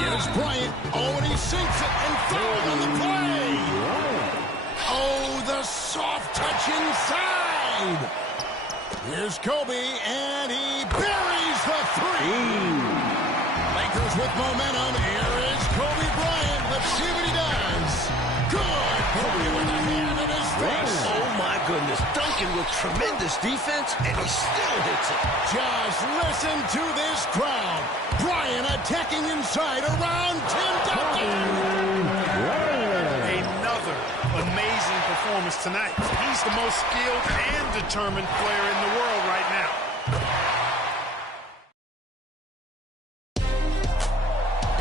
Here's Bryant. Oh, and he sinks it and fouled on the play. Oh, the soft touch inside. Here's Kobe, and he buries the three. Lakers with momentum. Here is Kobe Bryant. Let's see what he does. Good. Kobe with a hand in his face. Oh, my goodness. Duncan with tremendous defense, and he still hits it. Just listen to this crowd. Bryant attacking inside around Tim Duncan. Another amazing performance tonight. He's the most skilled and determined player in the world right now.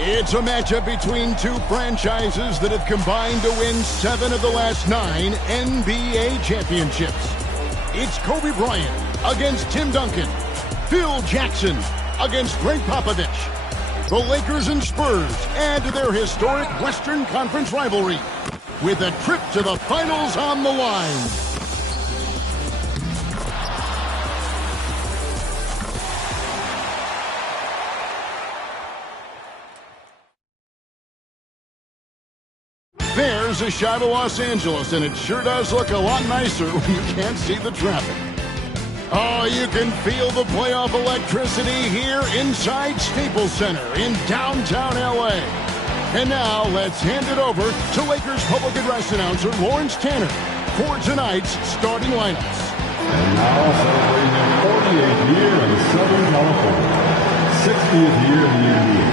It's a matchup between two franchises that have combined to win 7 of the last 9 NBA championships. It's Kobe Bryant against Tim Duncan. Phil Jackson against Greg Popovich. The Lakers and Spurs add to their historic Western Conference rivalry with a trip to the finals on the line. There's a shot of Los Angeles, and it sure does look a lot nicer when you can't see the traffic. Oh, you can feel the playoff electricity here inside Staples Center in downtown L.A. And now let's hand it over to Lakers public address announcer Lawrence Tanner for tonight's starting lineups. And now celebrating their 48th year in Southern California, 60th year in the NBA.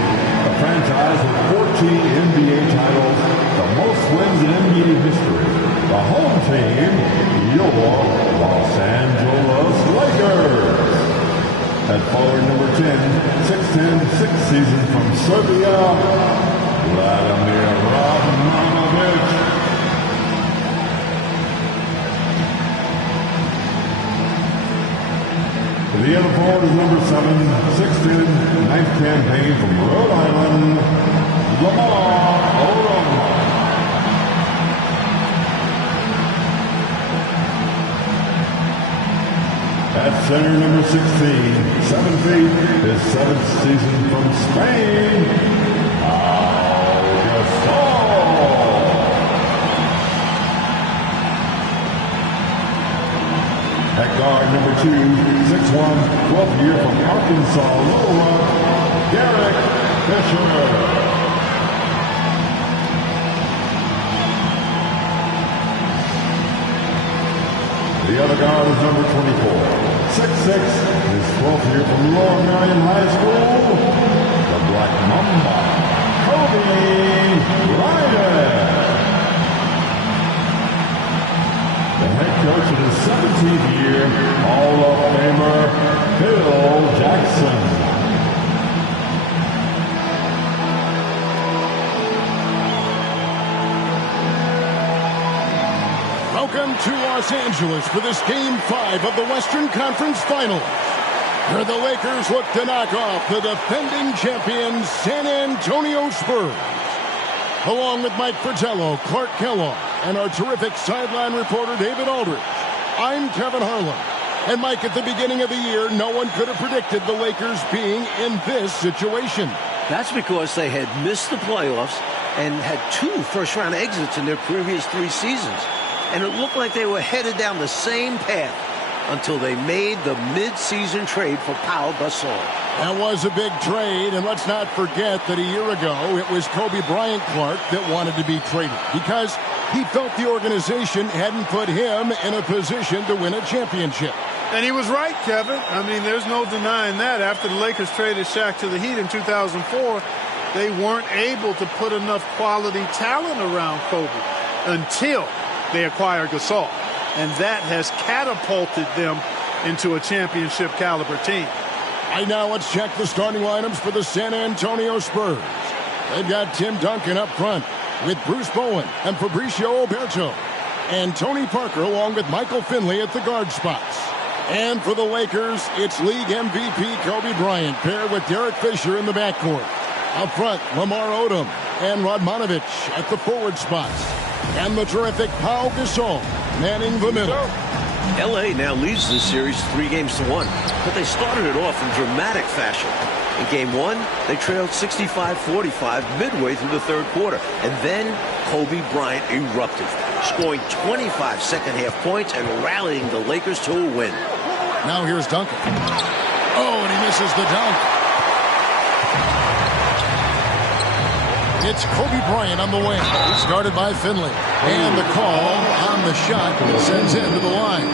A franchise with 14 NBA titles, the most wins in NBA history. The home team, your Los Angeles Lakers. At forward number 10, 6'10", 6 seasons from Serbia, Vladimir Radmanovic. The other forward is number 7, 6'10", 9th campaign from Rhode Island, Lamar Odom. At center, number 16, 7 feet, his 7th season from Spain, At guard, number 2, 6'1", 12th year from Arkansas, Little Rock, Derek Fisher. The other guard is number 24, 6'6", his 12th year from Lower Merion High School, the Black Mamba, Kobe Bryant. The head coach in his 17th year, Hall of Famer Phil Jackson. Welcome to Los Angeles for this Game 5 of the Western Conference Finals, where the Lakers look to knock off the defending champions San Antonio Spurs. Along with Mike Fratello, Clark Kellogg, and our terrific sideline reporter David Aldridge, I'm Kevin Harlan. And Mike, at the beginning of the year, no one could have predicted the Lakers being in this situation. That's because they had missed the playoffs and had 2 first-round exits in their previous 3 seasons. And it looked like they were headed down the same path until they made the mid-season trade for Pau Gasol. That was a big trade, and let's not forget that a year ago it was Kobe Bryant Clark that wanted to be traded because he felt the organization hadn't put him in a position to win a championship. And he was right, Kevin. I mean, there's no denying that. After the Lakers traded Shaq to the Heat in 2004, they weren't able to put enough quality talent around Kobe until they acquired Gasol. And that has catapulted them into a championship caliber team. Right now, let's check the starting lineups for the San Antonio Spurs. They've got Tim Duncan up front with Bruce Bowen and Fabricio Oberto, and Tony Parker along with Michael Finley at the guard spots. And for the Lakers, it's league MVP Kobe Bryant paired with Derek Fisher in the backcourt. Up front, Lamar Odom and Radmanovic at the forward spots. And the terrific Pau Gasol manning the middle. L.A. now leads this series 3-1, but they started it off in dramatic fashion. In Game 1, they trailed 65-45 midway through the third quarter. And then Kobe Bryant erupted, scoring 25 second-half points and rallying the Lakers to a win. Now here's Duncan. Oh, and he misses the dunk. It's Kobe Bryant on the wing. He's guarded by Finley. And the call on the shot sends him to the line.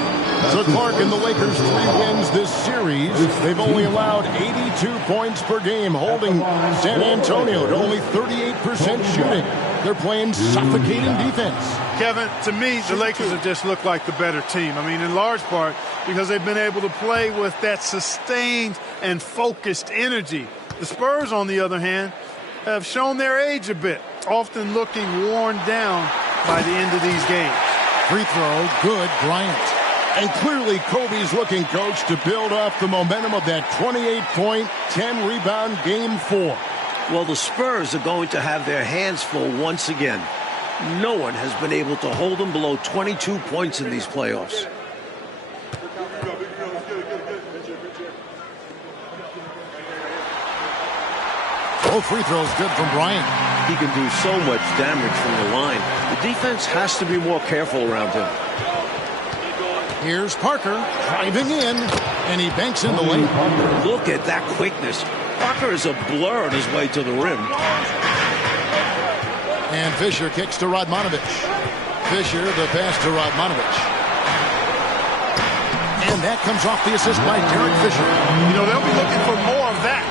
So Clark and the Lakers 3 wins this series. They've only allowed 82 points per game, holding San Antonio to only 38% shooting. They're playing suffocating defense. Kevin, to me, the Lakers have just looked like the better team. I mean, in large part because they've been able to play with that sustained and focused energy. The Spurs, on the other hand, have shown their age a bit, often looking worn down by the end of these games. Free throw, good, Bryant. And clearly Kobe's looking, coach, to build off the momentum of that 28-point, 10-rebound Game 4. Well, the Spurs are going to have their hands full once again. No one has been able to hold them below 22 points in these playoffs. Both free throws good from Bryant. He can do so much damage from the line. The defense has to be more careful around him. Here's Parker driving in, and he banks in the lane. Look at that quickness. Parker is a blur on his way to the rim. And Fisher kicks to Radmanovich. Fisher, the pass to Radmanovich. And that comes off the assist by Derek Fisher. You know, they'll be looking for more of that.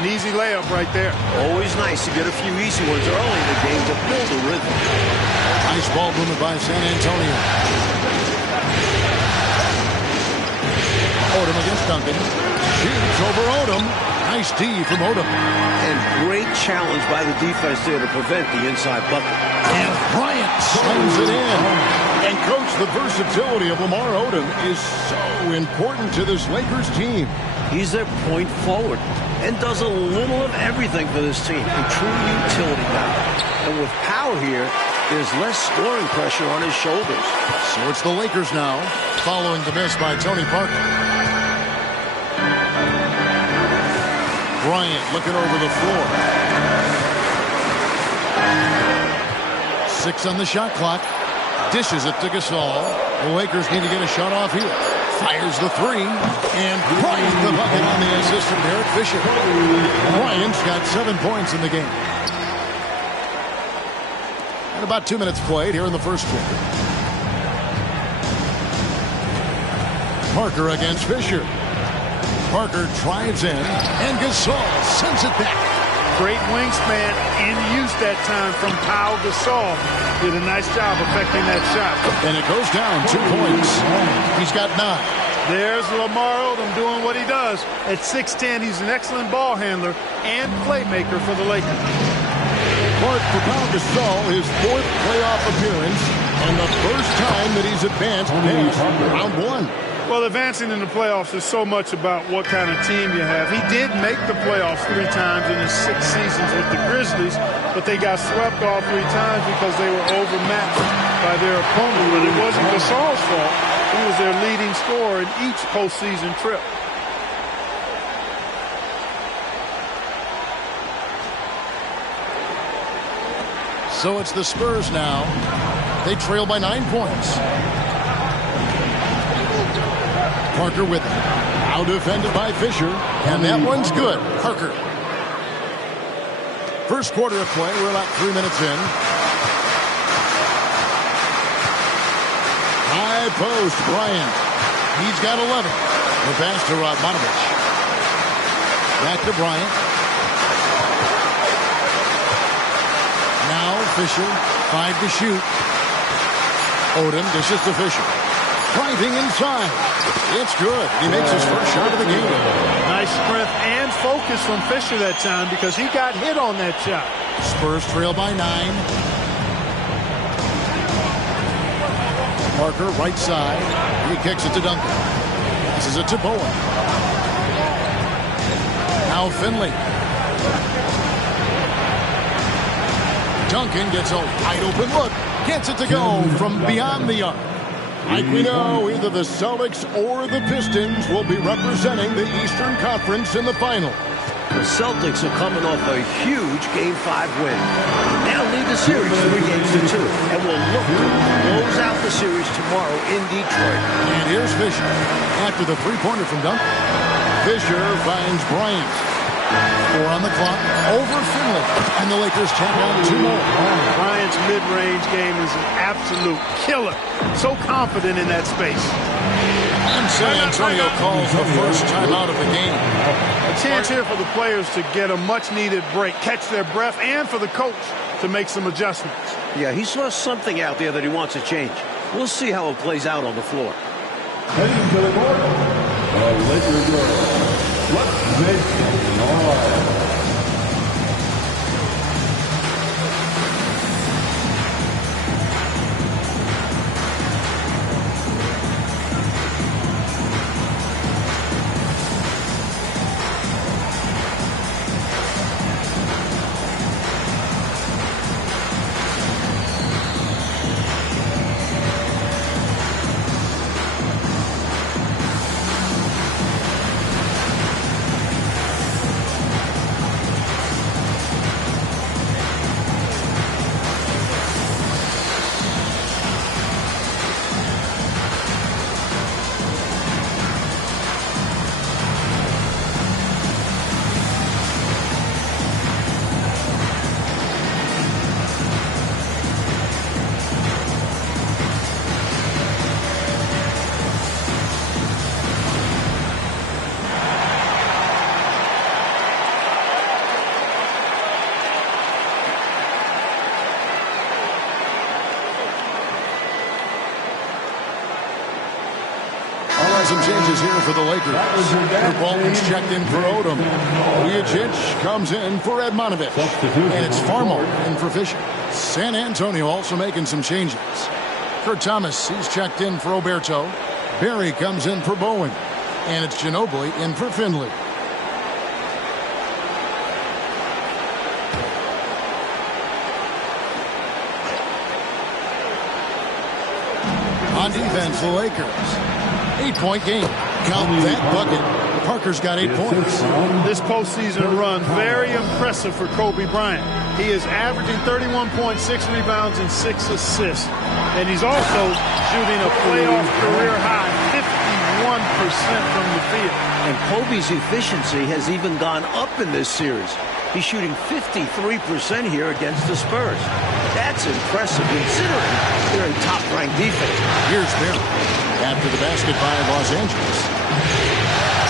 An easy layup right there. Always nice to get a few easy ones early in the game to build a rhythm. Nice ball movement by San Antonio. Odom against Duncan. Shoots over Odom. Nice D from Odom. And great challenge by the defense there to prevent the inside bucket. And Bryant slams it in. And, coach, the versatility of Lamar Odom is so important to this Lakers team. He's their point forward and does a little of everything for this team. A true utility guy. And with power here, there's less scoring pressure on his shoulders. So it's the Lakers now, following the miss by Tony Parker. Bryant looking over the floor. 6 on the shot clock. Dishes it to Gasol. The Lakers need to get a shot off here. Fires the 3. And Bryant the bucket on the assist from Derek Fisher. Bryant's got 7 points in the game. And about 2 minutes played here in the first quarter. Parker against Fisher. Parker drives in, and Gasol sends it back. Great wingspan in use that time from Pau Gasol. Did a nice job affecting that shot. And it goes down 2 points. He's got 9. There's Lamar Odom doing what he does. At 6'10", he's an excellent ball handler and playmaker for the Lakers. Clark, for Pau Gasol, his 4th playoff appearance, and the first time that he's advanced past round 1. Well, advancing in the playoffs is so much about what kind of team you have. He did make the playoffs 3 times in his 6 seasons with the Grizzlies, but they got swept all 3 times because they were overmatched by their opponent. But it wasn't Gasol's fault. He was their leading scorer in each postseason trip. So it's the Spurs now. They trail by 9 points. Parker with it. Now defended by Fisher. And that one's good. Parker. First quarter of play. We're about 3 minutes in. High post, Bryant. He's got 11. The pass to Radmanovich. Back to Bryant. Now Fisher. 5 to shoot. Odom dishes to Fisher. Driving inside. It's good. He makes his first shot of the game. Nice strength and focus from Fisher that time because he got hit on that shot. Spurs trail by 9. Parker, right side. He kicks it to Duncan. This is it to Bowen. Now Finley. Duncan gets a wide open look. Gets it to go from beyond the arc. Like we know, either the Celtics or the Pistons will be representing the Eastern Conference in the final. The Celtics are coming off a huge Game 5 win. They now lead the series 3-2 and will look to close out the series tomorrow in Detroit. And here's Fisher. After the three-pointer from Duncan, Fisher finds Bryant. 4 on the clock, over Finley, and the Lakers tack on 2 more. Bryant's mid-range game is an absolute killer. So confident in that space. And San Antonio calls the first timeout of the game. A chance here for the players to get a much-needed break, catch their breath, and for the coach to make some adjustments. Yeah, he saw something out there that he wants to change. We'll see how it plays out on the floor. Heading to the court, the Lakers girls. Let's make some noise. Some changes here for the Lakers. Drew Bolton's checked in for Odom. Vujacic comes in for Edmanovic. And it's Farmo in for Fisher. San Antonio also making some changes. Kurt Thomas, he's checked in for Oberto. Barry comes in for Bowen. And it's Ginobili in for Finley. On defense, the Lakers. 8-point game. Count that bucket. Parker's got 8 points. This postseason run, very impressive for Kobe Bryant. He is averaging 31 points, 6 rebounds, and 6 assists. And he's also shooting a playoff career high, 51% from the field. And Kobe's efficiency has even gone up in this series. He's shooting 53% here against the Spurs. That's impressive considering they're in top-ranked defense. Here's Barry. After the basket by Los Angeles.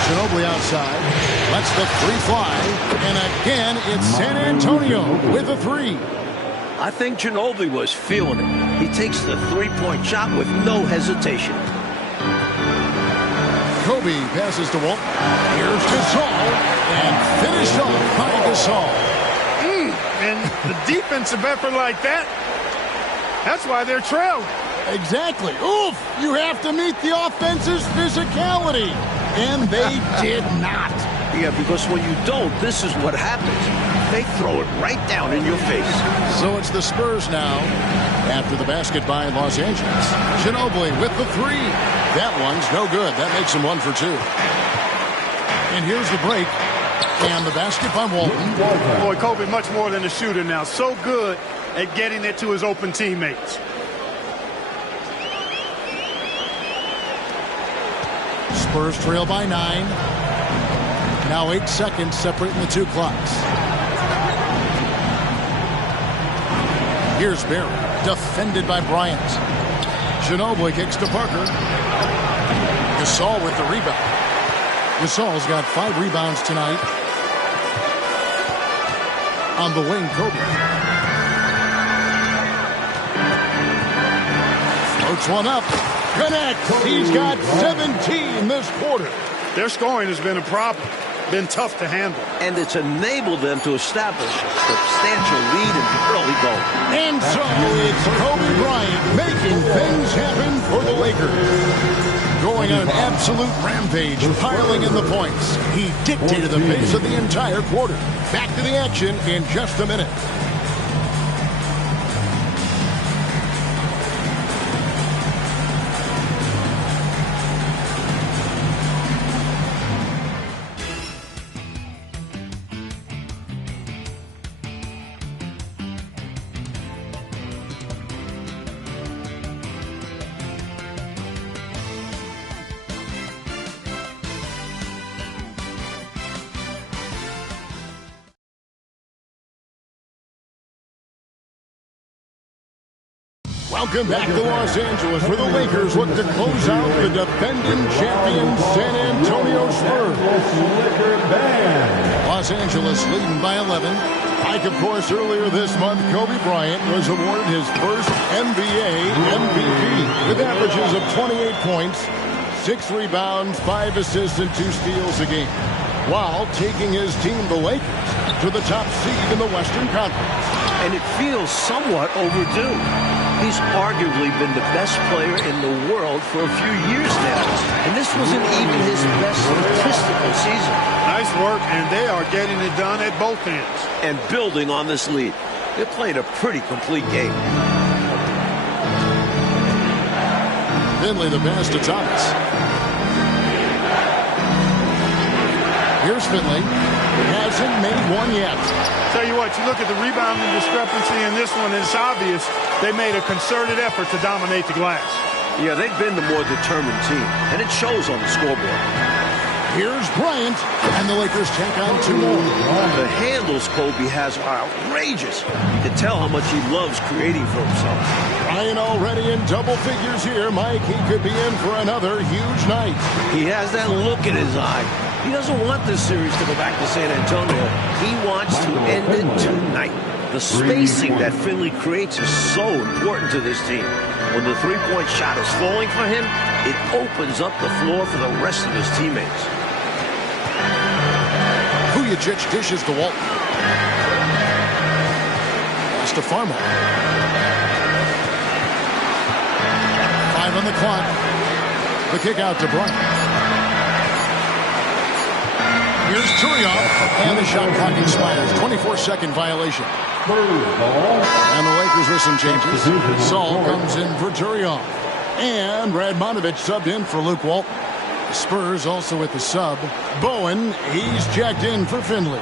Ginobili outside. Lets the 3 fly. And again, it's San Antonio with a 3. I think Ginobili was feeling it. He takes the 3-point shot with no hesitation. Kobe passes to Walton. Here's Gasol. And finished off by Gasol. And the defensive effort like that, that's why they're trailing. Exactly. Oof! You have to meet the offense's physicality. And they did not. Yeah, because when you don't, this is what happens. They throw it right down in your face. So it's the Spurs now. After the basket by Los Angeles. Ginobili with the 3. That one's no good. That makes him 1 for 2. And here's the break. And the basket by Walton. Boy, Kobe much more than a shooter now. So good at getting it to his open teammates. Spurs trail by 9. Now 8 seconds separating the 2 clocks. Here's Barry, defended by Bryant. Ginobili kicks to Parker. Gasol with the rebound. Gasol's got 5 rebounds tonight. On the wing, Kobe. Floats one up. Connects. He's got 17 this quarter. Their scoring has been a problem. Been tough to handle. And it's enabled them to establish a substantial lead in the early going. And so it's Kobe Bryant making things happen for the Lakers. Going on an absolute rampage, piling in the points. He dictated the pace of the entire quarter. Back to the action in just a minute. Welcome back to Los Angeles, where the Lakers look to close out the defending champion San Antonio Spurs. Los Angeles leading by 11. Like, of course, earlier this month, Kobe Bryant was awarded his first NBA MVP with averages of 28 points, 6 rebounds, 5 assists, and 2 steals a game, while taking his team, the Lakers, to the top seed in the Western Conference. And it feels somewhat overdue. He's arguably been the best player in the world for a few years now. And this wasn't even his best statistical season. Nice work, and they are getting it done at both ends. And building on this lead. They're playing a pretty complete game. Finley the pass to Thomas. Here's Finley. Hasn't made one yet. Tell you what, you look at the rebounding discrepancy in this one, it's obvious they made a concerted effort to dominate the glass. Yeah, they've been the more determined team, and it shows on the scoreboard. Here's Bryant, and the Lakers take on 2 more. The handles Kobe has are outrageous. You can tell how much he loves creating for himself. Bryant already in double figures here. Mike, he could be in for another huge night. He has that look in his eye. He doesn't want this series to go back to San Antonio. He wants to end it tonight. The spacing that Finley creates is so important to this team. When the three-point shot is falling for him, it opens up the floor for the rest of his teammates. Vujacic dishes to Walton. Pass to Farmer. 5 on the clock. The kick out to Bryant. Here's Turioff, and the shot clock expires. 24-second violation. And the Lakers with some changes. Saul comes in for Turioff. And Radmanovich subbed in for Luke Walton. The Spurs also with the sub. Bowen, he's checked in for Finley.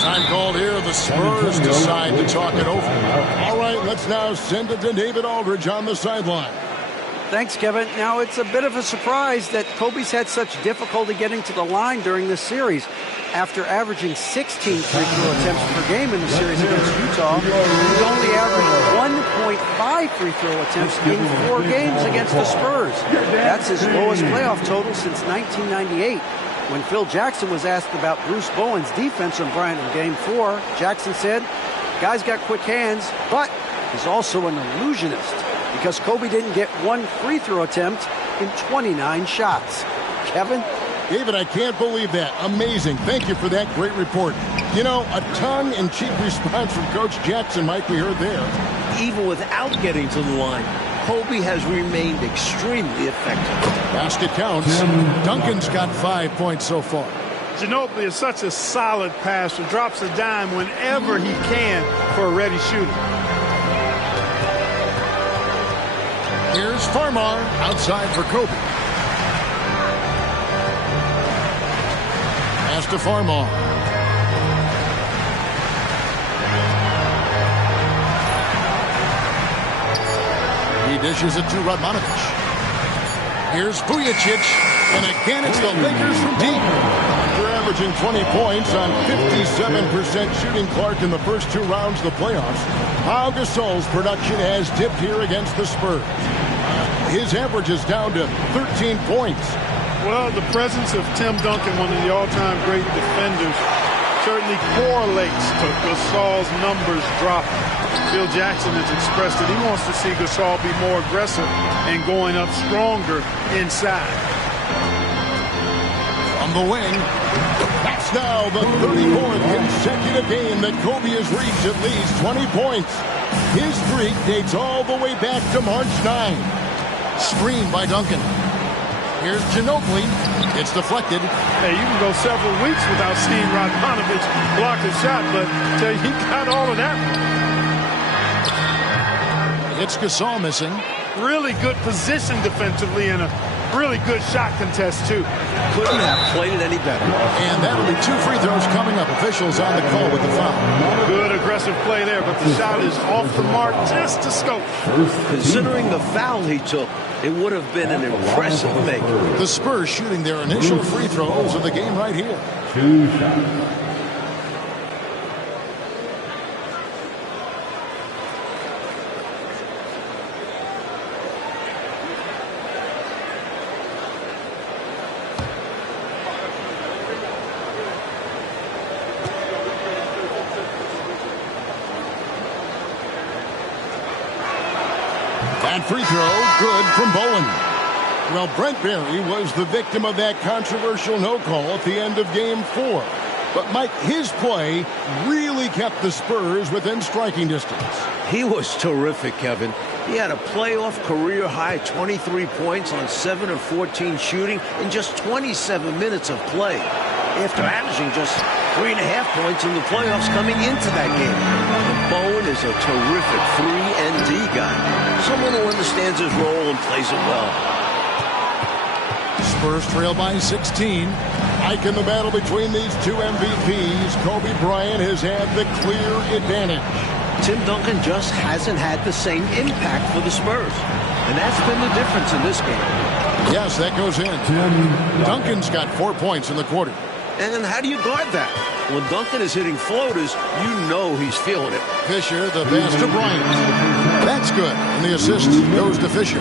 Time called here. The Spurs decide to talk it over. All right, let's now send it to David Aldridge on the sideline. Thanks, Kevin. Now, it's a bit of a surprise that Kobe's had such difficulty getting to the line during this series. After averaging 16 free-throw attempts per game in the series against Utah, he's only averaged 1.5 free-throw attempts in 4 games against the Spurs. That's his lowest playoff total since 1998. When Phil Jackson was asked about Bruce Bowen's defense on Bryant in Game 4, Jackson said, "Guy's got quick hands, but he's also an illusionist," because Kobe didn't get 1 free throw attempt in 29 shots. Kevin? David, I can't believe that. Amazing. Thank you for that great report. You know, a tongue-in-cheek response from Coach Jackson, Mike, we heard there. Even without getting to the line, Kobe has remained extremely effective. Basket counts. Duncan's got 5 points so far. Ginobili is such a solid passer, drops a dime whenever he can for a ready shooter. Here's Farmar outside for Kobe. Pass to Farmar. He dishes it to Radmanovich. Here's Vujacic, and again it's the Lakers from deep. After averaging 20 points on 57% shooting, Clark, in the first 2 rounds of the playoffs, Pau Gasol's production has dipped here against the Spurs. His average is down to 13 points. Well, the presence of Tim Duncan, one of the all-time great defenders, certainly correlates to Gasol's numbers dropping. Phil Jackson has expressed that he wants to see Gasol be more aggressive and going up stronger inside. From the wing, that's now the 34th consecutive game that Kobe has reached at least 20 points. His streak dates all the way back to March 9. Screened by Duncan. Here's Ginobili. It's deflected. Hey, you can go several weeks without seeing Radmanovich block a shot, but he got all of that. It's Gasol missing. Really good position defensively and a really good shot contest, too. Couldn't have played it any better. And that'll be 2 free throws coming up. Officials on the call with the foul. Good aggressive play there, but the shot is off the mark just to scope. Considering the foul he took, it would have been an impressive make. The Spurs shooting their initial free throws of the game right here. 2 shots. That free throw, good from Bowen. Well, Brent Berry was the victim of that controversial no call at the end of Game 4. But, Mike, his play really kept the Spurs within striking distance. He was terrific, Kevin. He had a playoff career-high 23 points on 7 of 14 shooting in just 27 minutes of play, after averaging just 3.5 points in the playoffs coming into that game. And Bowen is a terrific 3-and-D guy, someone who understands his role and plays it well. Spurs trail by 16. Like in the battle between these two MVPs, Kobe Bryant has had the clear advantage. Tim Duncan just hasn't had the same impact for the Spurs, and that's been the difference in this game. Yes, that goes in. Duncan's got 4 points in the quarter. And how do you guard that? When Duncan is hitting floaters, you know he's feeling it. Fisher, the pass to Bryant. That's good, and the assist goes to Fisher.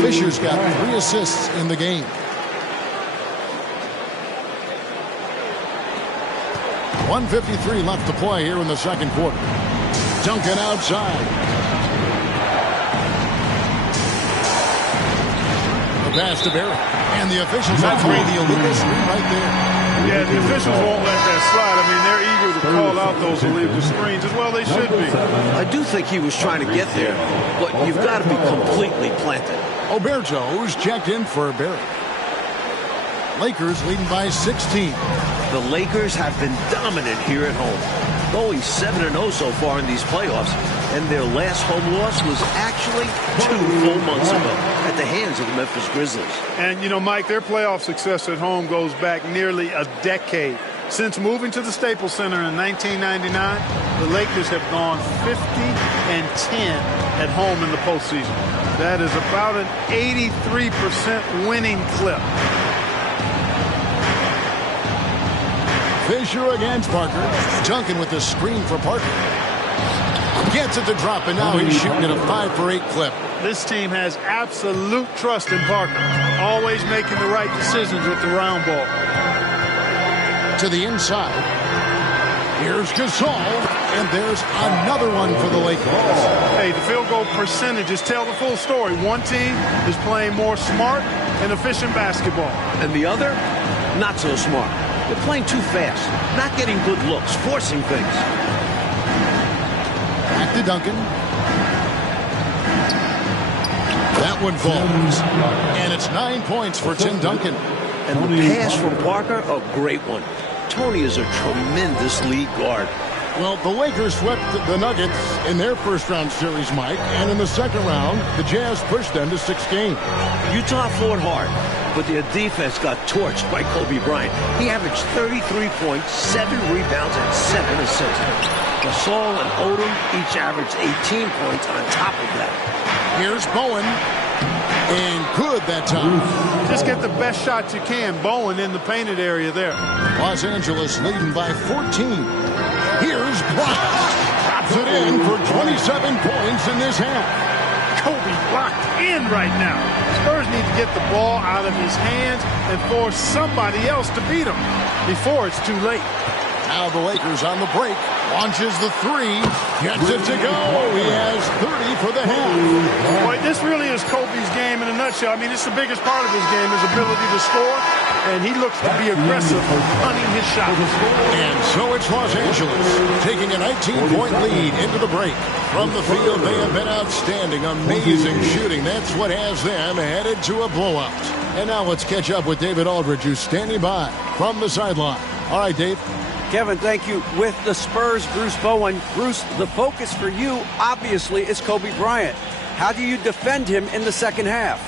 Fisher's got 3 assists in the game. 1:53 left to play here in the second quarter. Duncan outside. The pass to Barry. And the officials have made the illegal screen right there. Yeah, the officials won't let that slide. I mean, they're eager to call out those illegal screens. As well, they should be. I do think he was trying to get there, but you've got to be completely planted. Oberto's checked in for Barry. Lakers leading by 16. The Lakers have been dominant here at home, going 7-0 so far in these playoffs, and their last home loss was actually 2 full months ago at the hands of the Memphis Grizzlies. And, you know, Mike, their playoff success at home goes back nearly a decade. Since moving to the Staples Center in 1999, the Lakers have gone 50-10 at home in the postseason. That is about an 83% winning clip. Fisher against Parker. Duncan with the screen for Parker. Gets it to drop, and now he's shooting at a 5-for-8 clip. This team has absolute trust in Parker, always making the right decisions with the round ball. To the inside. Here's Gasol, and there's another one for the Lakers. Hey, the field goal percentages tell the full story. One team is playing more smart and efficient basketball. And the other, not so smart. They're playing too fast, not getting good looks, forcing things. Back to Duncan. That one falls. And it's 9 points for Tim Duncan. And the pass from Parker, a great one. Tony is a tremendous lead guard. Well, the Lakers swept the Nuggets in their first-round series, Mike. And in the second round, the Jazz pushed them to 6 games. Utah fought hard, but their defense got torched by Kobe Bryant. He averaged 33 points, 7 rebounds, and 7 assists. Gasol and Odom each averaged 18 points on top of that. Here's Bowen. And good that time. Just get the best shot you can. Bowen in the painted area there. Los Angeles leading by 14. Here's Bryant. Drops it in for 27 points in this half. Kobe locked in right now. Spurs need to get the ball out of his hands and force somebody else to beat him before it's too late. Now the Lakers on the break. Launches the 3. Gets it to go. He has 30 for the half. Boy, this really is Kobe's game in a nutshell. I mean, it's the biggest part of his game, his ability to score. And he looks to be aggressive, hunting his shots. And so it's Los Angeles taking a 19-point lead into the break. From the field, they have been outstanding. Amazing shooting. That's what has them headed to a blowout. And now let's catch up with David Aldridge, who's standing by from the sideline. All right, Dave. Kevin, thank you. With the Spurs, Bruce Bowen. Bruce, the focus for you, obviously, is Kobe Bryant. How do you defend him in the second half?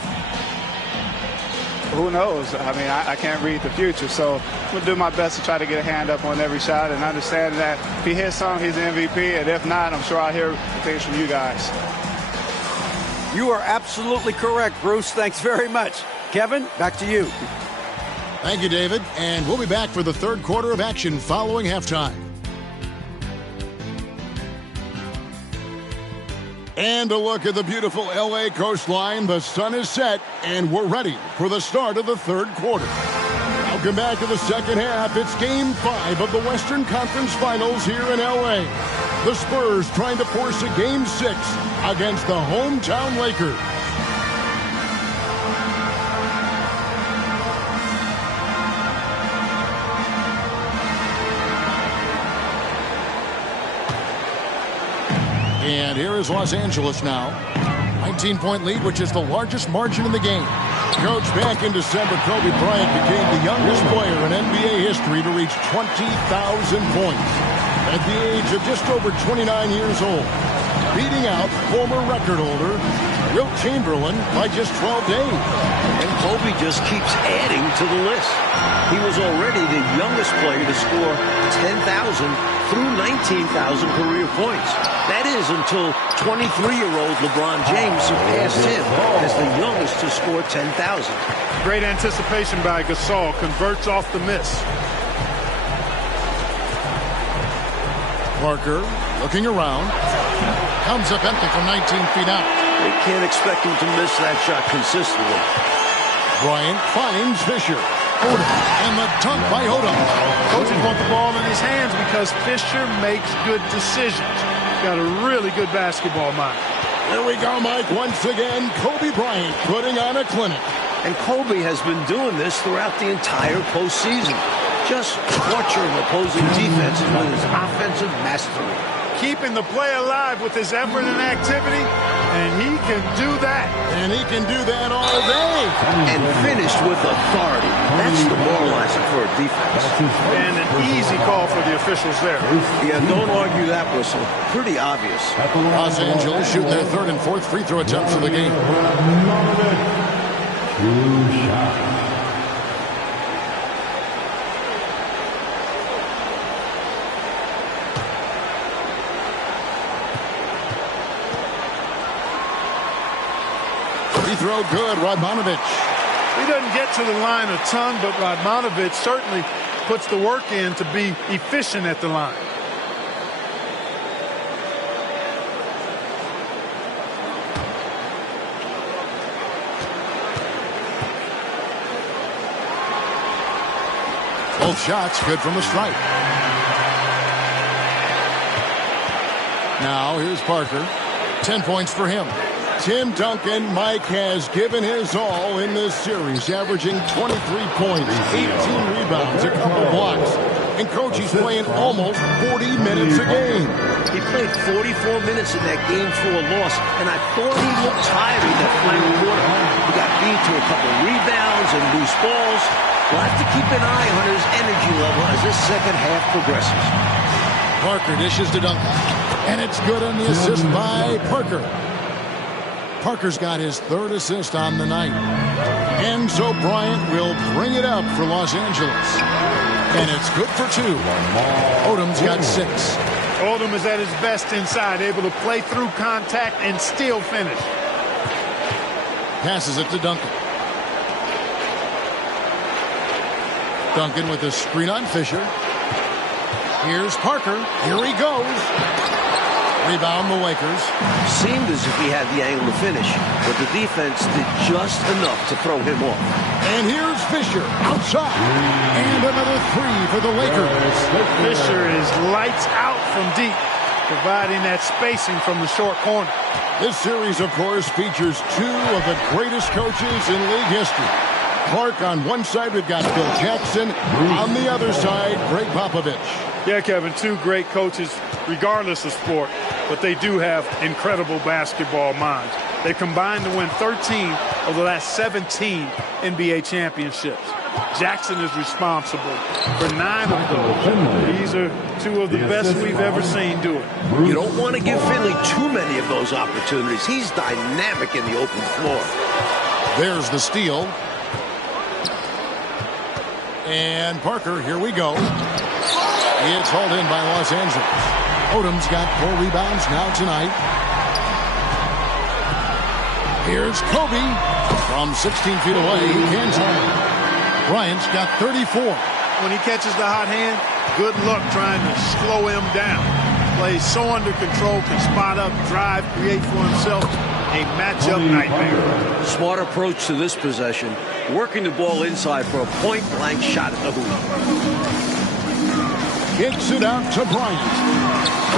Who knows? I mean, I can't read the future, so I'm going to do my best to try to get a hand up on every shot and understand that if he hits some, he's the MVP, and if not, I'm sure I'll hear things from you guys. You are absolutely correct, Bruce. Thanks very much. Kevin, back to you. Thank you, David. And we'll be back for the third quarter of action following halftime. And a look at the beautiful LA coastline. The sun is set, and we're ready for the start of the third quarter. Now Welcome back to the second half. It's Game 5 of the Western Conference Finals here in L.A. The Spurs trying to force a Game 6 against the hometown Lakers. And here is Los Angeles now. 19-point lead, which is the largest margin in the game. Coach, back in December, Kobe Bryant became the youngest player in NBA history to reach 20,000 points at the age of just over 29 years old, beating out former record holder Wilt Chamberlain by just 12 days. And Kobe just keeps adding to the list. He was already the youngest player to score 10,000 through 19,000 career points. That is until 23-year-old LeBron James surpassed him as the youngest to score 10,000. Great anticipation by Gasol. Converts off the miss. Parker looking around. Comes up empty from 19 feet out. They can't expect him to miss that shot consistently. Bryant finds Fisher. Odom, and the dunk by Odom. Coaches want the ball in his hands because Fisher makes good decisions. Got a really good basketball mind. There we go, Mike. Once again, Kobe Bryant putting on a clinic. And Kobe has been doing this throughout the entire postseason. Just torturing opposing defenses with his offensive mastery. Keeping the play alive with his effort and activity, and he can do that. And he can do that all day. And finished with authority. That's demoralizing for a defense. And an easy call for the officials there. Yeah, don't argue that whistle. Pretty obvious. Los Angeles shooting their third and fourth free throw attempts of the game. Free throw good, Radmanovich. He doesn't get to the line a ton, but Radmanovich certainly puts the work in to be efficient at the line. Both shots good from the stripe. Now here's Parker. 10 points for him. Tim Duncan, Mike, has given his all in this series, averaging 23 points, 18 rebounds, a couple blocks. And Coach, he's playing almost 40 minutes a game. He played 44 minutes in that Game 4 loss, and I thought he looked tired in that final quarter. He got beat to a couple rebounds and loose balls. We'll have to keep an eye on his energy level as this second half progresses. Parker dishes to Duncan, and it's good on the assist by Parker. Parker's got his third assist on the night. And so Bryant will bring it up for Los Angeles. And it's good for two. Odom's got 6. Odom is at his best inside, able to play through contact and still finish. Passes it to Duncan. Duncan with a screen on Fisher. Here's Parker. Here he goes. Rebound the Lakers. Seemed as if he had the angle to finish, but the defense did just enough to throw him off. And here's Fisher outside. And another 3 for the Lakers. Fisher is lights out from deep, providing that spacing from the short corner. This series, of course, features 2 of the greatest coaches in league history. Clark on one side, we've got Phil Jackson. On the other side, Greg Popovich. Yeah, Kevin, 2 great coaches, regardless of sport, but they do have incredible basketball minds. They combined to win 13 of the last 17 NBA championships. Jackson is responsible for 9 of those. These are 2 of the best we've ever seen do it. You don't want to give Finley too many of those opportunities. He's dynamic in the open floor. There's the steal. And Parker, here we go. It's hauled in by Los Angeles. Odom's got 4 rebounds now tonight. Here's Kobe from 16 feet away. He can't time. Bryant's got 34. When he catches the hot hand, good luck trying to slow him down. Plays so under control, can spot up, drive, create for himself. a matchup nightmare. Smart approach to this possession, working the ball inside for a point-blank shot at the hoop. Kicks it out to Bryant.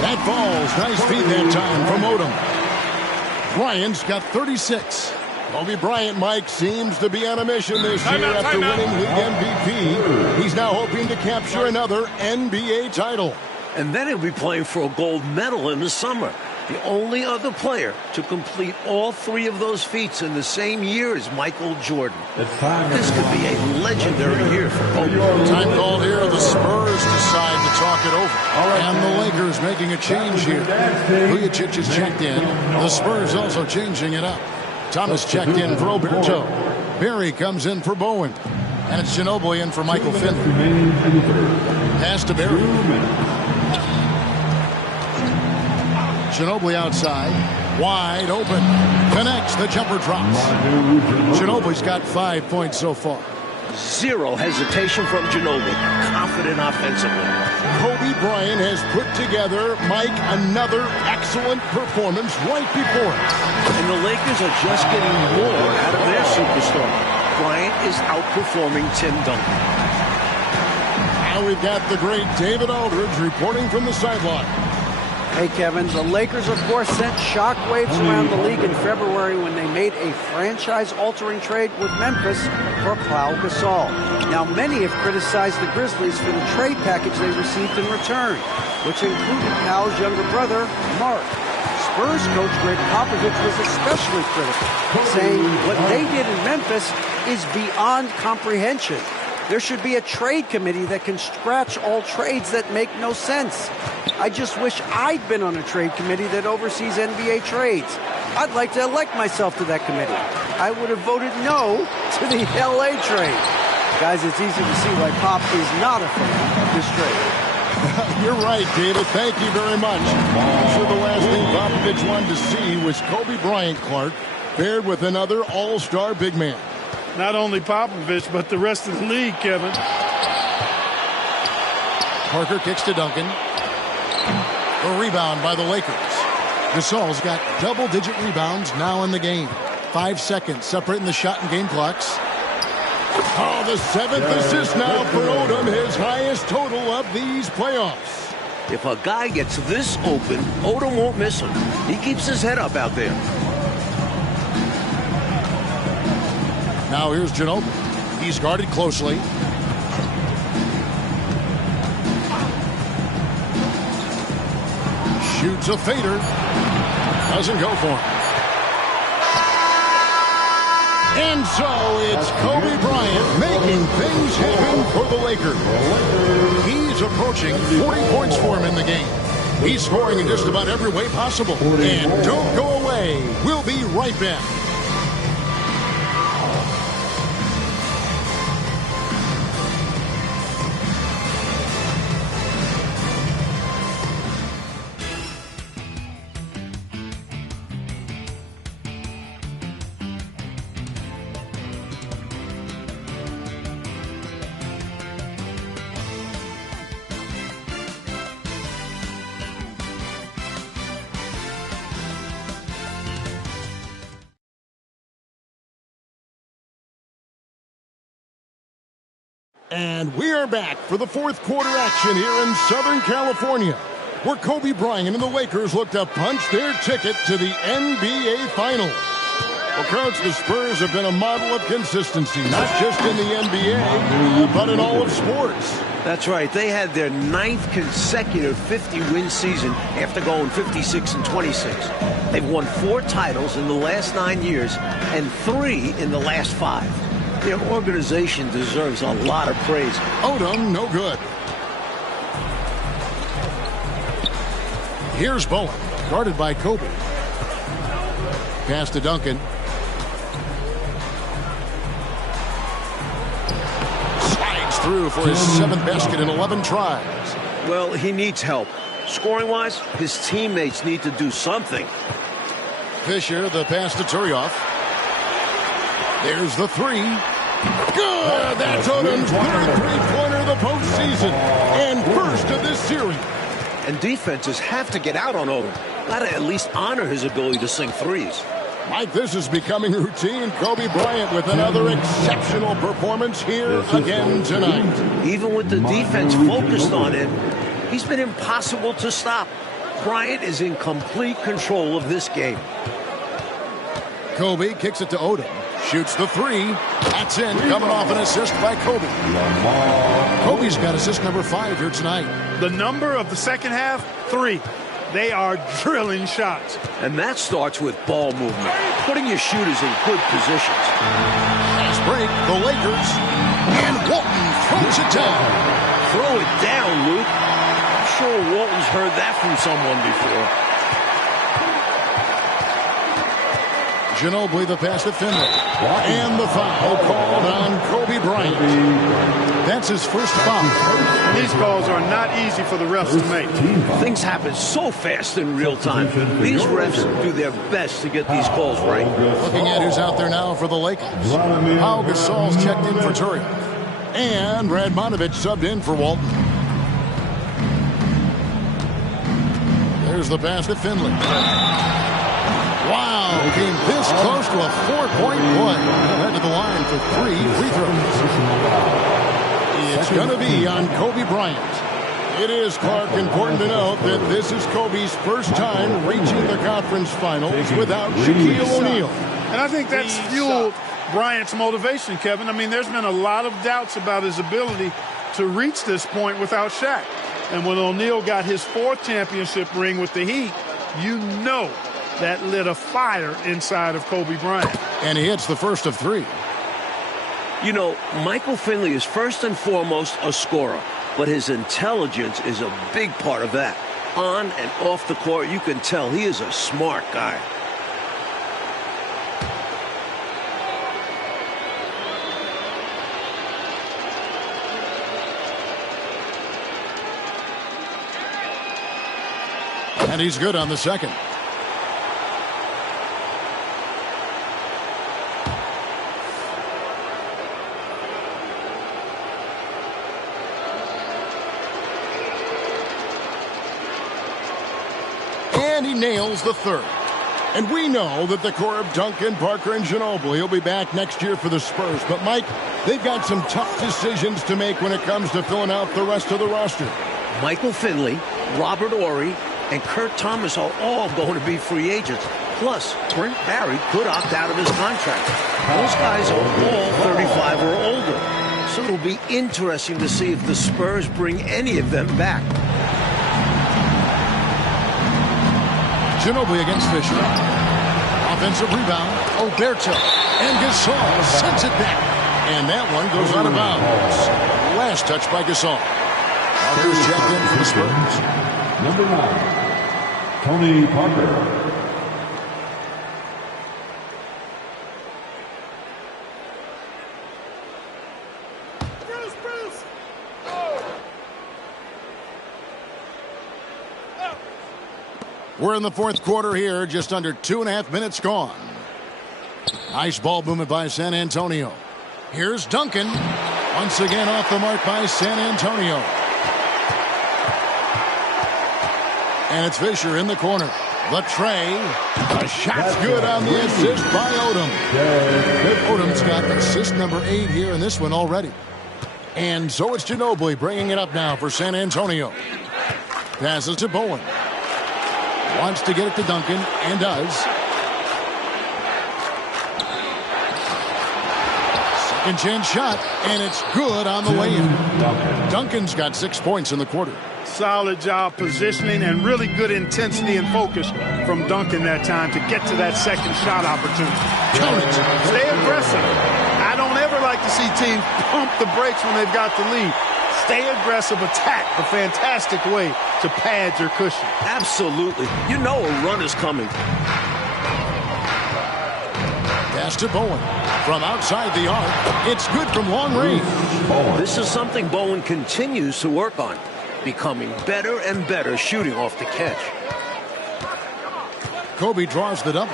That falls. Nice feed that time from Odom. Bryant's got 36. Kobe Bryant, Mike, seems to be on a mission this year after winning league MVP. He's now hoping to capture another NBA title. And then he'll be playing for a gold medal in the summer. The only other player to complete all three of those feats in the same year is Michael Jordan. This could be a legendary year for Kobe. Time called here. The Spurs decide to talk it over. And the Lakers making a change here. Vujacic is checked in. The Spurs also changing it up. Thomas checked in for Oberto. Barry comes in for Bowen. And it's Ginobili in for Michael Finley. Pass to Barry. Ginobili outside, wide open, connects, the jumper drops. Ginobili's got 5 points so far. Zero hesitation from Ginobili, confident offensively. Kobe Bryant has put together, Mike, another excellent performance right before it. And the Lakers are just getting more out of their superstar. Bryant is outperforming Tim Duncan. Now we've got the great David Aldridge reporting from the sideline. Hey, Kevin, the Lakers, of course, sent shockwaves around the league in February when they made a franchise-altering trade with Memphis for Pau Gasol. Now, many have criticized the Grizzlies for the trade package they received in return, which included Pau's younger brother, Mark. Spurs coach Greg Popovich was especially critical, saying what they did in Memphis is beyond comprehension. There should be a trade committee that can scratch all trades that make no sense. I just wish I'd been on a trade committee that oversees NBA trades. I'd like to elect myself to that committee. I would have voted no to the LA trade. Guys, it's easy to see why Pop is not a fan of this trade. You're right, David. Thank you very much. I'm sure the last thing Popovich wanted to see was Kobe Bryant, Clark, paired with another all-star big man. Not only Popovich, but the rest of the league, Kevin. Parker kicks to Duncan. A rebound by the Lakers. Gasol's got double-digit rebounds now in the game. 5 seconds separating the shot and game clocks. Oh, the 7th assist now for Odom, his highest total of these playoffs. If a guy gets this open, Odom won't miss him. He keeps his head up out there. Now here's Ginobili. He's guarded closely. Shoots a fader. Doesn't go for him. And so it's Kobe Bryant making things happen for the Lakers. He's approaching 40 points for him in the game. He's scoring in just about every way possible. And don't go away. We'll be right back. And we are back for the fourth quarter action here in Southern California, where Kobe Bryant and the Lakers look to punch their ticket to the NBA Finals. Well, Coach, the Spurs have been a model of consistency, not just in the NBA, but in all of sports. That's right. They had their 9th consecutive 50-win season after going 56-26. They've won 4 titles in the last 9 years and 3 in the last 5. Their organization deserves a lot of praise. Odom, no good. Here's Bowen, guarded by Kobe. Pass to Duncan. Slides through for his 7th basket in 11 tries. Well, he needs help. Scoring-wise, his teammates need to do something. Fisher, the pass to Turioff. There's the 3. Good! That's Odom's 3rd three-pointer of the postseason and first of this series. And defenses have to get out on Odom. Got to at least honor his ability to sink threes. Mike, this is becoming routine. Kobe Bryant with another exceptional performance here again tonight. Even with the defense focused on him, he's been impossible to stop. Bryant is in complete control of this game. Kobe kicks it to Odom. Shoots the three. That's in. Coming off an assist by Kobe. Kobe's got assist number 5 here tonight. The number of the second half, 3. They are drilling shots. And that starts with ball movement, putting your shooters in good positions. Fast break, the Lakers. And Walton throws it down. Throw it down, Luke. I'm sure Walton's heard that from someone before. Ginobili the pass to Finley. And the foul called on Kobe Bryant. That's his first foul. These calls are not easy for the refs to make. Things happen so fast in real time. These refs do their best to get these calls right. Looking at who's out there now for the Lakers. Pau Gasol's checked in for Turiaf. And Radmanovich subbed in for Walton. There's the pass to Finley. Wow, came this close to a 4-point play. Head to the line for 3 free throws. It's going to be on Kobe Bryant. It is, Clark, important to note that this is Kobe's first time reaching the conference finals without Shaquille O'Neal. And I think that's fueled Bryant's motivation, Kevin. I mean, there's been a lot of doubts about his ability to reach this point without Shaq. And when O'Neal got his 4th championship ring with the Heat, you know that lit a fire inside of Kobe Bryant. And he hits the first of 3. You know, Michael Finley is first and foremost a scorer, but his intelligence is a big part of that. On and off the court, you can tell he is a smart guy. And he's good on the second. And he nails the third. And we know that the core of Duncan, Parker, and Ginobili will be back next year for the Spurs. But, Mike, they've got some tough decisions to make when it comes to filling out the rest of the roster. Michael Finley, Robert Horry, and Kurt Thomas are all going to be free agents. Plus, Brent Barry could opt out of his contract. Those guys are all 35 or older. So it'll be interesting to see if the Spurs bring any of them back. Ginobili against Fisher. Offensive rebound. Oberto. And Gasol sends it back. And that one goes out of bounds. Last touch by Gasol. Parker's checked in for the Spurs. Number 9, Tony Parker. We're in the 4th quarter here, just under 2.5 minutes gone. Nice ball movement by San Antonio. Here's Duncan. Once again off the mark by San Antonio. And it's Fisher in the corner. The tray. The shot's good on the assist by Odom. Odom's got assist number 8 here in this one already. And so it's Ginobili bringing it up now for San Antonio. Passes to Bowen. Wants to get it to Duncan, and does. Second chance shot, and it's good on the way in. Duncan's got 6 points in the quarter. Solid job positioning and really good intensity and focus from Duncan that time to get to that second shot opportunity. Count it. Stay aggressive. I don't ever like to see teams pump the brakes when they've got the lead. Stay aggressive, attack, a fantastic way to pad your cushion. Absolutely. You know a run is coming. Pass to Bowen. From outside the arc, it's good from long range. This is something Bowen continues to work on, becoming better and better shooting off the catch. Kobe draws the double.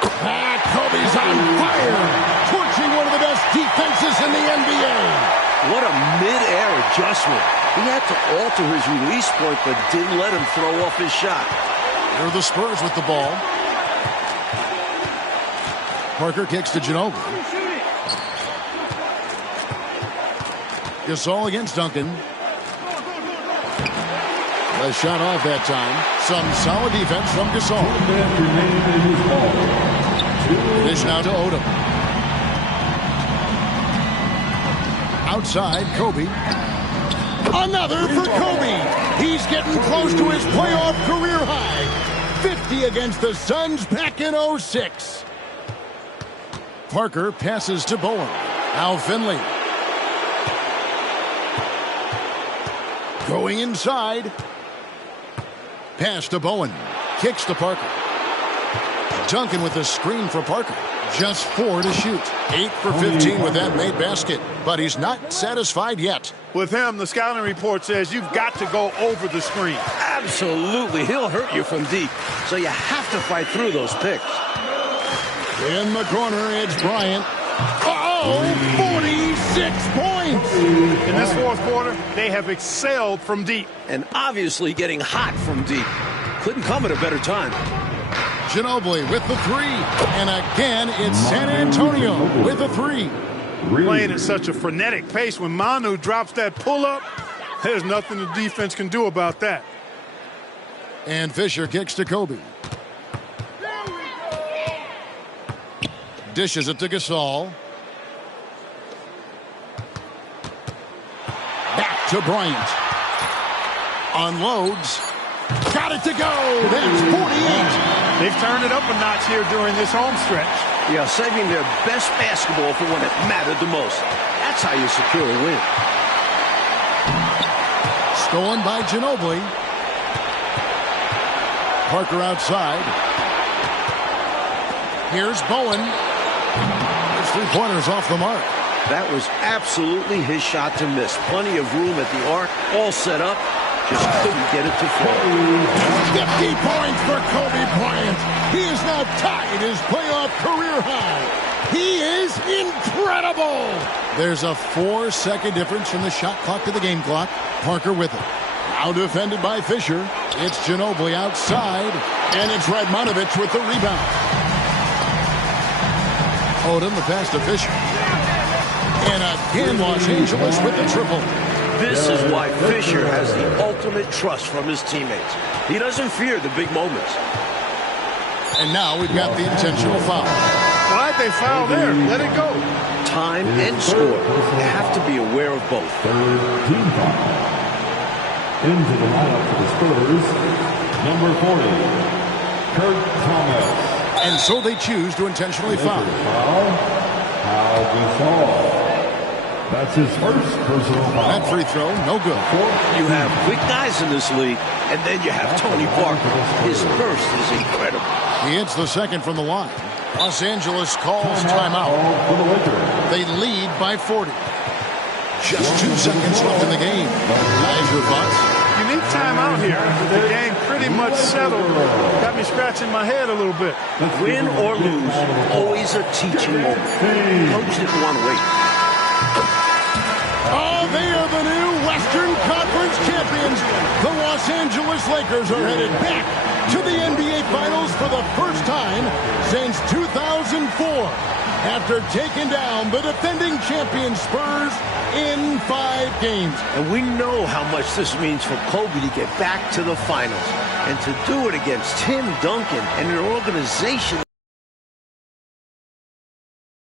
Kobe's on fire, torching one of the best defenses in the NBA. What a mid-air adjustment. He had to alter his release point, but didn't let him throw off his shot. Here are the Spurs with the ball. Parker kicks to Ginobili. Gasol against Duncan. A shot off that time. Some solid defense from Gasol. Dish now to Odom. Outside, Kobe. Another for Kobe. He's getting close to his playoff career high. 50 against the Suns back in 06. Parker passes to Bowen. Now Finley. Going inside. Pass to Bowen. Kicks to Parker. Duncan with the screen for Parker. Just 4 to shoot. 8 for 15 with that made basket. But he's not satisfied yet. With him, the scouting report says you've got to go over the screen. Absolutely. He'll hurt you from deep. So you have to fight through those picks. In the corner, it's Bryant. Oh, 46 points. In this fourth quarter, they have excelled from deep. And obviously getting hot from deep. Couldn't come at a better time. Ginobili with the 3. And again, it's San Antonio with the 3. Playing at such a frenetic pace, when Manu drops that pull-up, there's nothing the defense can do about that. And Fisher kicks to Kobe. Dishes it to Gasol. Back to Bryant. Unloads. Got it to go. That's 48. They've turned it up a notch here during this home stretch. Yeah, saving their best basketball for when it mattered the most. That's how you secure a win. Stolen by Ginobili. Parker outside. Here's Bowen. His 3-pointers off the mark. That was absolutely his shot to miss. Plenty of room at the arc, all set up. Just couldn't get it to fall. 50 points for Kobe Bryant. He is now tied his playoff career high. He is incredible. There's a 4-second difference from the shot clock to the game clock. Parker with it. Now defended by Fisher. It's Ginobili outside. And it's Radmanovich with the rebound. Odom the pass to Fisher. And again, Los Angeles with the triple. This is why Fisher has the ultimate trust from his teammates. He doesn't fear the big moments. And now we've got the intentional foul. Why'd they foul there? Let it go. Time and score. You have to be aware of both. Third team foul. Into the lineup for the Spurs, number 40, Kurt Thomas. And so they choose to intentionally foul. Al Gasol. That's his first personal foul. That free throw, no good. You have quick guys in this league, and then you have Tony Parker. His burst is incredible. He hits the second from the line. Los Angeles calls timeout. They lead by 40. Just 2 seconds left in the game. Guys, your thoughts? Unique timeout here. The game pretty much settled. Got me scratching my head a little bit. Win or lose, always a teaching moment. Coach didn't want to wait. Oh, they are the new Western Conference champions. The Los Angeles Lakers are headed back to the NBA Finals for the first time since 2004 after taking down the defending champion Spurs in 5 games. And we know how much this means for Kobe to get back to the finals and to do it against Tim Duncan and an organization.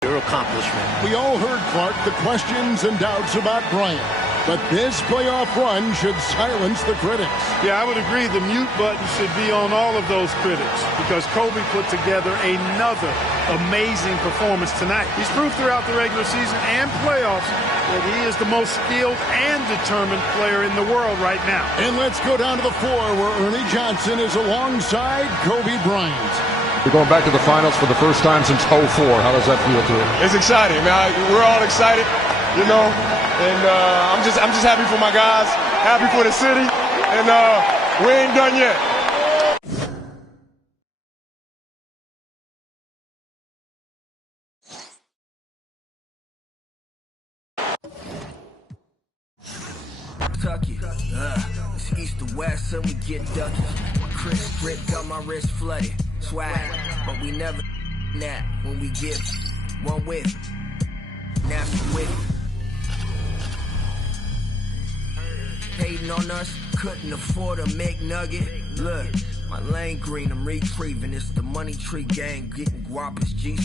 Your accomplishment. We all heard, Clark, the questions and doubts about Bryant. But this playoff run should silence the critics. Yeah, I would agree the mute button should be on all of those critics because Kobe put together another amazing performance tonight. He's proved throughout the regular season and playoffs that he is the most skilled and determined player in the world right now. And let's go down to the floor where Ernie Johnson is alongside Kobe Bryant. We're going back to the finals for the first time since 04. How does that feel to you? It's exciting, man. We're all excited, you know, and I'm just happy for my guys, happy for the city, and we ain't done yet. Kentucky, it's east to west, so we get ducky. My crisp grip got my wrist flooded. Swag, but we never nap when we give one whip. Nasty whip. Hating on us, couldn't afford a McNugget. Look, my lane green, I'm retrieving. It's the money tree gang, getting guap, it's GC.